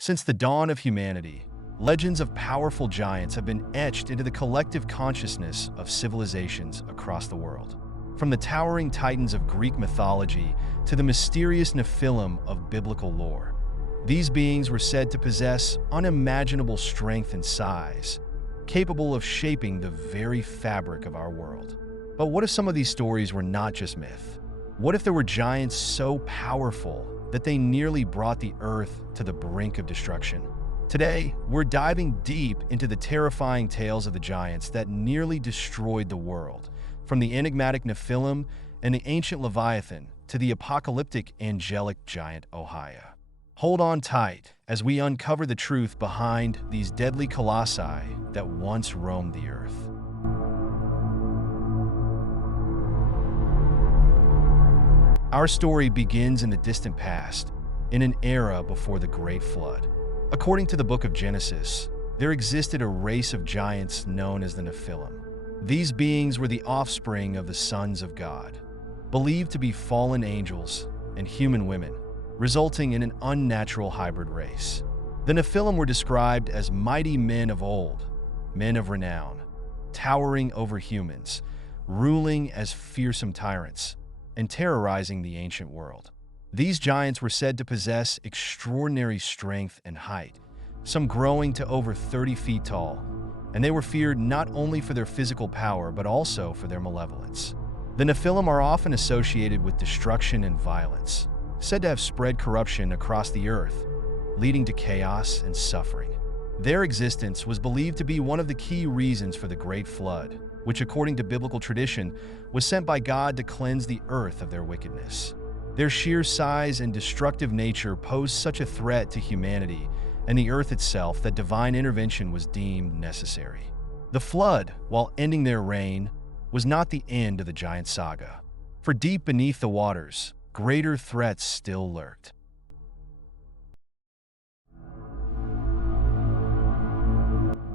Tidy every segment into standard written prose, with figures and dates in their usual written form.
Since the dawn of humanity, legends of powerful giants have been etched into the collective consciousness of civilizations across the world. From the towering titans of Greek mythology to the mysterious Nephilim of biblical lore, these beings were said to possess unimaginable strength and size, capable of shaping the very fabric of our world. But what if some of these stories were not just myth? What if there were giants so powerful that they nearly brought the earth to the brink of destruction? Today, we're diving deep into the terrifying tales of the giants that nearly destroyed the world, from the enigmatic Nephilim and the ancient Leviathan to the apocalyptic angelic giant Ohya. Hold on tight as we uncover the truth behind these deadly colossi that once roamed the earth. Our story begins in the distant past, in an era before the Great Flood. According to the book of Genesis, there existed a race of giants known as the Nephilim. These beings were the offspring of the sons of God, believed to be fallen angels and human women, resulting in an unnatural hybrid race. The Nephilim were described as mighty men of old, men of renown, towering over humans, ruling as fearsome tyrants, and terrorizing the ancient world. These giants were said to possess extraordinary strength and height, some growing to over 30 feet tall, and they were feared not only for their physical power but also for their malevolence. The Nephilim are often associated with destruction and violence, said to have spread corruption across the earth, leading to chaos and suffering. Their existence was believed to be one of the key reasons for the Great Flood, which, according to biblical tradition, was sent by God to cleanse the earth of their wickedness. Their sheer size and destructive nature posed such a threat to humanity and the earth itself that divine intervention was deemed necessary. The flood, while ending their reign, was not the end of the giant saga, for deep beneath the waters, greater threats still lurked.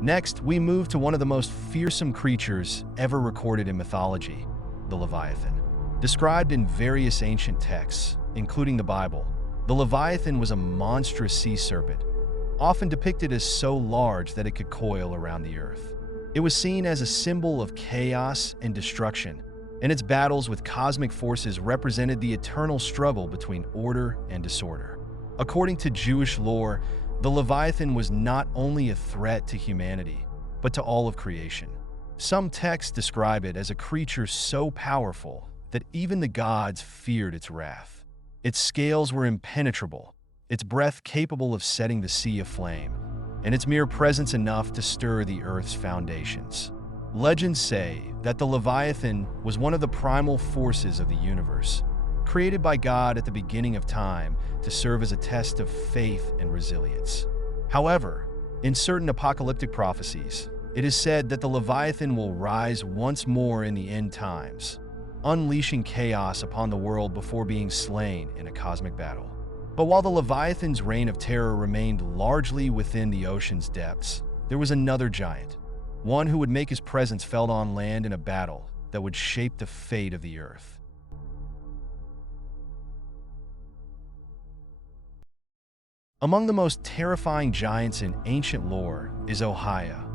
Next, we move to one of the most fearsome creatures ever recorded in mythology, the Leviathan. Described in various ancient texts, including the Bible, the Leviathan was a monstrous sea serpent, often depicted as so large that it could coil around the earth. It was seen as a symbol of chaos and destruction, and its battles with cosmic forces represented the eternal struggle between order and disorder. According to Jewish lore, the Leviathan was not only a threat to humanity, but to all of creation. Some texts describe it as a creature so powerful that even the gods feared its wrath. Its scales were impenetrable, its breath capable of setting the sea aflame, and its mere presence enough to stir the earth's foundations. Legends say that the Leviathan was one of the primal forces of the universe, created by God at the beginning of time to serve as a test of faith and resilience. However, in certain apocalyptic prophecies, it is said that the Leviathan will rise once more in the end times, unleashing chaos upon the world before being slain in a cosmic battle. But while the Leviathan's reign of terror remained largely within the ocean's depths, there was another giant, one who would make his presence felt on land in a battle that would shape the fate of the earth. Among the most terrifying giants in ancient lore is Ohya,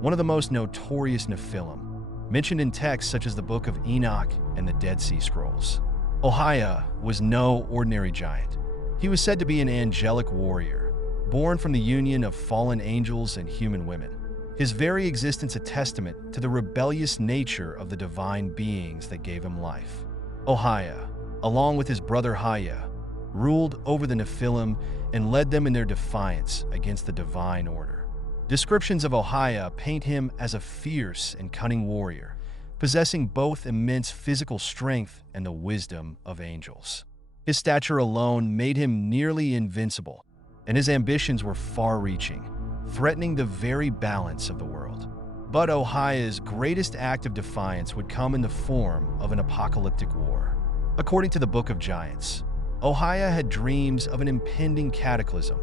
one of the most notorious Nephilim, mentioned in texts such as the Book of Enoch and the Dead Sea Scrolls. Ohya was no ordinary giant. He was said to be an angelic warrior, born from the union of fallen angels and human women. His very existence a testament to the rebellious nature of the divine beings that gave him life. Ohya, along with his brother Haya, ruled over the Nephilim and led them in their defiance against the divine order. Descriptions of Ohya paint him as a fierce and cunning warrior, possessing both immense physical strength and the wisdom of angels. His stature alone made him nearly invincible, and his ambitions were far-reaching, threatening the very balance of the world. But Ohya's greatest act of defiance would come in the form of an apocalyptic war. According to the Book of Giants, Ohya had dreams of an impending cataclysm,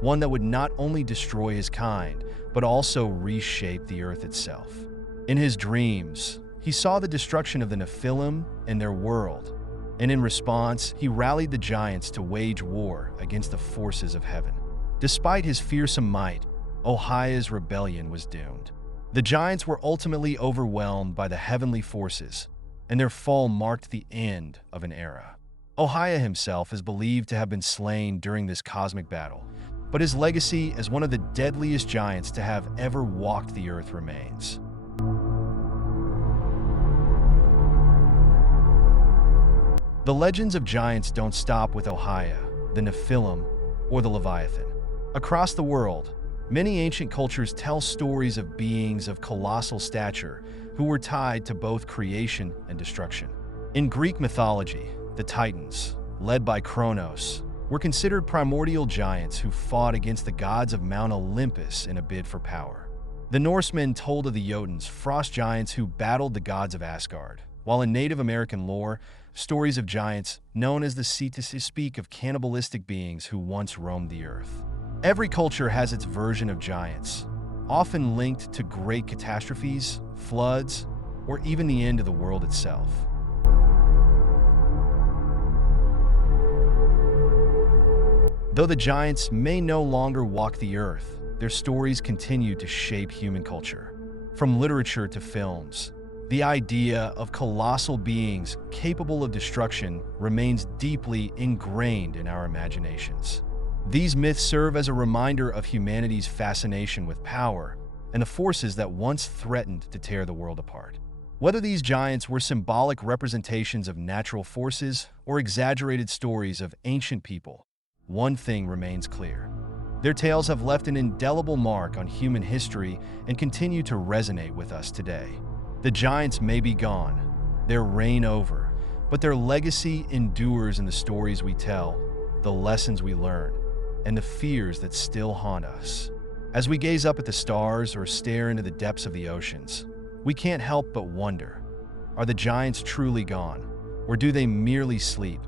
one that would not only destroy his kind, but also reshape the earth itself. In his dreams, he saw the destruction of the Nephilim and their world, and in response, he rallied the giants to wage war against the forces of heaven. Despite his fearsome might, Ohya's rebellion was doomed. The giants were ultimately overwhelmed by the heavenly forces, and their fall marked the end of an era. Ohya himself is believed to have been slain during this cosmic battle, but his legacy as one of the deadliest giants to have ever walked the earth remains. The legends of giants don't stop with Ohya, the Nephilim, or the Leviathan. Across the world, many ancient cultures tell stories of beings of colossal stature who were tied to both creation and destruction. In Greek mythology, the Titans, led by Kronos, were considered primordial giants who fought against the gods of Mount Olympus in a bid for power. The Norsemen told of the Jotuns, frost giants who battled the gods of Asgard, while in Native American lore, stories of giants known as the Cetus speak of cannibalistic beings who once roamed the earth. Every culture has its version of giants, often linked to great catastrophes, floods, or even the end of the world itself. Though the giants may no longer walk the earth, their stories continue to shape human culture. From literature to films, the idea of colossal beings capable of destruction remains deeply ingrained in our imaginations. These myths serve as a reminder of humanity's fascination with power and the forces that once threatened to tear the world apart. Whether these giants were symbolic representations of natural forces or exaggerated stories of ancient people, one thing remains clear. Their tales have left an indelible mark on human history and continue to resonate with us today. The giants may be gone, their reign over, but their legacy endures in the stories we tell, the lessons we learn, and the fears that still haunt us. As we gaze up at the stars or stare into the depths of the oceans, we can't help but wonder, are the giants truly gone, or do they merely sleep,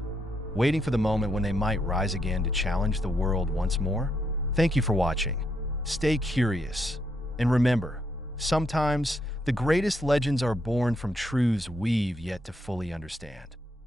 waiting for the moment when they might rise again to challenge the world once more? Thank you for watching. Stay curious, and remember, sometimes the greatest legends are born from truths we've yet to fully understand.